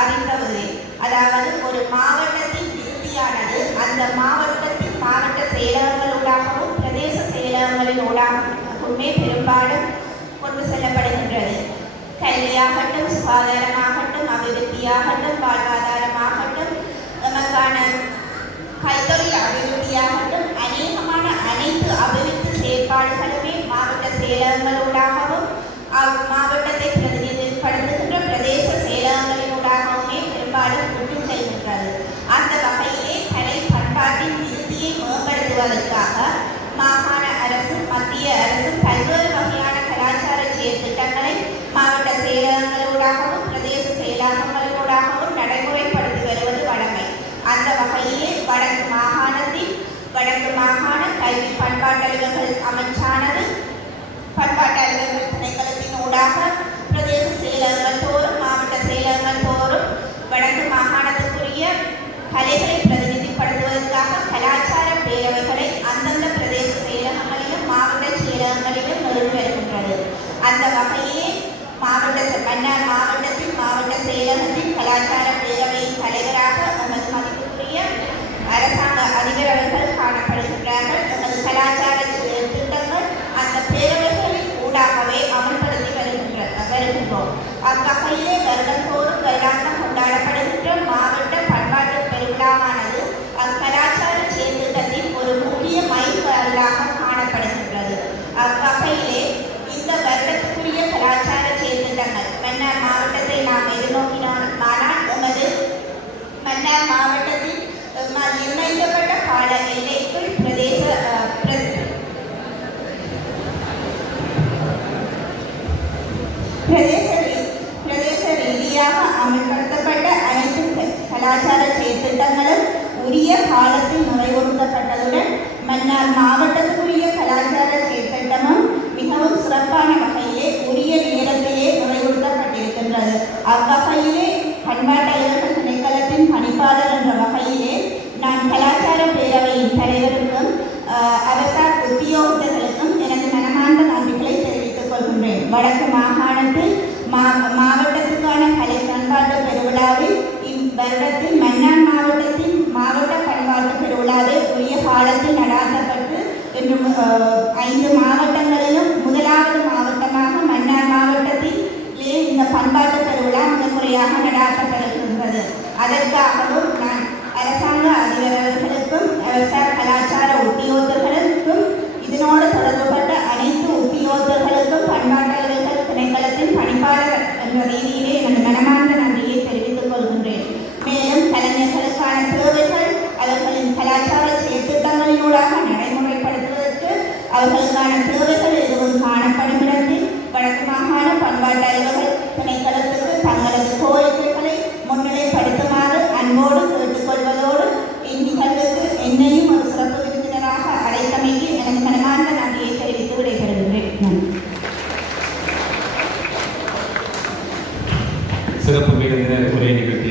அறிந்தவரே. அதாவது ஒரு மாவட்டத்தின் விருத்தியானது அந்த மாவட்டத்தின் மாவட்ட செயலகங்களூடாகவும் பிரதேச செயலகங்களினூடாகவுமே பெரும்பாலும் கொண்டு செல்லப்படுகின்றது. கல்வியாகட்டும், சுகாதாரமாகட்டும், அபிவிருத்தியாகட்டும், வாழ்வாதாரமாகட்டும், நமக்கான கைத்தொழில் அபிவிருத்தியாகட்டும், அநேகமான அனைத்து அபிவிருத்தி செயற்பாடுகளுமே மாவட்ட செயலகங்களூடாகவும் மாவட்டத்தை பிரதிநிதிப்படுத்துகின்ற பிரதேச செயலகங்களினூடாகவுமே பெரும்பாலும் கொண்டு செல்கின்றது. அந்த வகையிலே கலை பண்பாட்டின் விருத்தியை மேம்படுத்துவதற்காக மாகாண அரசு, மத்திய அரசு பல்வேறு வகையான கலாச்சார செயற்திட்டங்களை மாவட்ட செயலகங்களூடாகவும் பிரதேச செயலகங்களூடாகவும் நடைமுறைப்படுத்தி வருவது வழமை. அந்த வகையிலே வடக்கு மாகாண கல்வி பண்பாட்டலுவல்கள் அமைச்சானது பண்பாட்டு அலுவலர்கள் திணைக்களத்தின் ஊடாக பிரதேச செயலகங்கள் தோறும், மாவட்ட செயலகங்கள் தோறும் வடக்கு மாகாணத்துக்குரிய கலைகளை பிரதிநிதிப்படுத்துவதற்காக கலாச்சார பேரவைகளை அந்தந்த பிரதேச செயலகங்களிலும் மாவட்ட செயலகங்களிலும் நிறுவி வருகின்றது. அந்த வகையிலே மன்னார் மாவட்டத்தின் மாவட்ட செயலகத்தின் கலாச்சார பேரவையின் தலைவராக நமது மதிப்புக்குரிய அரசாங்க அதிபர் அவர்கள் காணப்படுகின்றார்கள். நமது கலாச்சார திட்டங்கள் அந்த பேரவைகளின் ஊடாகவே அமல்படுத்தி வருகின்றோம். அவ்வகையிலே வருடந்தோறும் வருடாந்தம் கொண்டாடப்படுகின்ற மாவட்ட பண்பாட்டு பெருவிழாவானது அக்கலாச்சார செயற்திட்டத்தின் ஒரு முக்கிய மைல்கல்லாக காணப்படுகின்றது. அவ்வகையிலே இந்த வருடத்துக்குரிய கலாச்சார செயற்திட்டங்கள் மன்னார் மாவட்டத்தை நாம் எதிர்நோக்கினானால் எமது மன்னார் மாவட்டத்தில் நிர்ணயிக்கப்பட்ட கால எல்லைக்குள் பிரதேச ரீதியாக அமல்படுத்தப்பட்ட அனைத்து கலாச்சார செயற்திட்டங்களும் உரிய காலத்தில் நிறைவுறுத்தப்பட்டதுடன் மன்னார் மாவட்டத்துக்குரிய கலாச்சார செயற்திட்டமும் மிகவும் சிறப்பான வகையிலே உரிய நேரத்திலே நிறைவுறுத்தப்பட்டிருக்கின்றது. அவ்வகையிலே பண்பாட்டு அலுவலர்கள் திணைக்களத்தின் பணிப்பாளர் என்ற வகையிலே நான் கலாச்சார பேரவையின் தலைவருக்கும் அரசார் உத்தியோகத்தர்களுக்கும் எனது மனமார்ந்த நன்றிகளை தெரிவித்துக் கொள்கின்றேன். வடக்கு மாகாணத்தில் மாவட்டத்துக்கான கலை பண்பாட்டு பெருவிழாவில் இவ்வருடத்தில் மன்னார் மாவட்டத்தின் மாவட்ட பண்பாட்டு பெருவிழாவை உரிய காலத்தில் நடாத்தப்பட்டு இன்று 5 மாவட்டங்களிலும் முதலாவது மாவட்டமாக மன்னார் மாவட்டத்திலே இந்த பண்பாட்டு பெருவிழா முதன்முறையாக நடாத்தப்படுகின்றது. அதற்காகவும் நான் அரசாங்க அதிகாரிகளுக்கும் அரசார் கலாச்சார உத்தியோகர்களுக்கும் இதனோடு தொடர்புபட்ட அனைத்து உத்தியோகர்களுக்கும் பண்பாட்டாளர்கள் திணைக்களத்தின் பணிப்பாளர் என்ற ரீதியிலே எனது மனமார்ந்த நன்றியை தெரிவித்துக் கொள்கின்றேன். மேலும் கலைஞர்களுக்கான தேவைகள் அவர்களின் கலாச்சார செயற்திட்டங்களினூடாக நடைமுறைப்படுத்துவதற்கு அவர்களுக்கான தேவைகள் எதுவும் காணப்படும் இடத்தில் வடக்கு மாகாண பண்பாட்டு அலுவலர்கள் திணைக்களத்துக்கு தங்களது கோரிக்கைகளை முன்னிலைப்படுத்துமாறு அன்போடு கேட்டுக்கொள்வதோடு இந்நிகழ்வுக்கு என்னையும் ஒரு சிறப்பு விருந்தினராக அழைத்தமைக்கு எனது மனமார்ந்த நன்றியை தெரிவித்து விடைபெறுகின்றேன். சிறப்பு விருந்தினர் உரை நிகழ்த்தி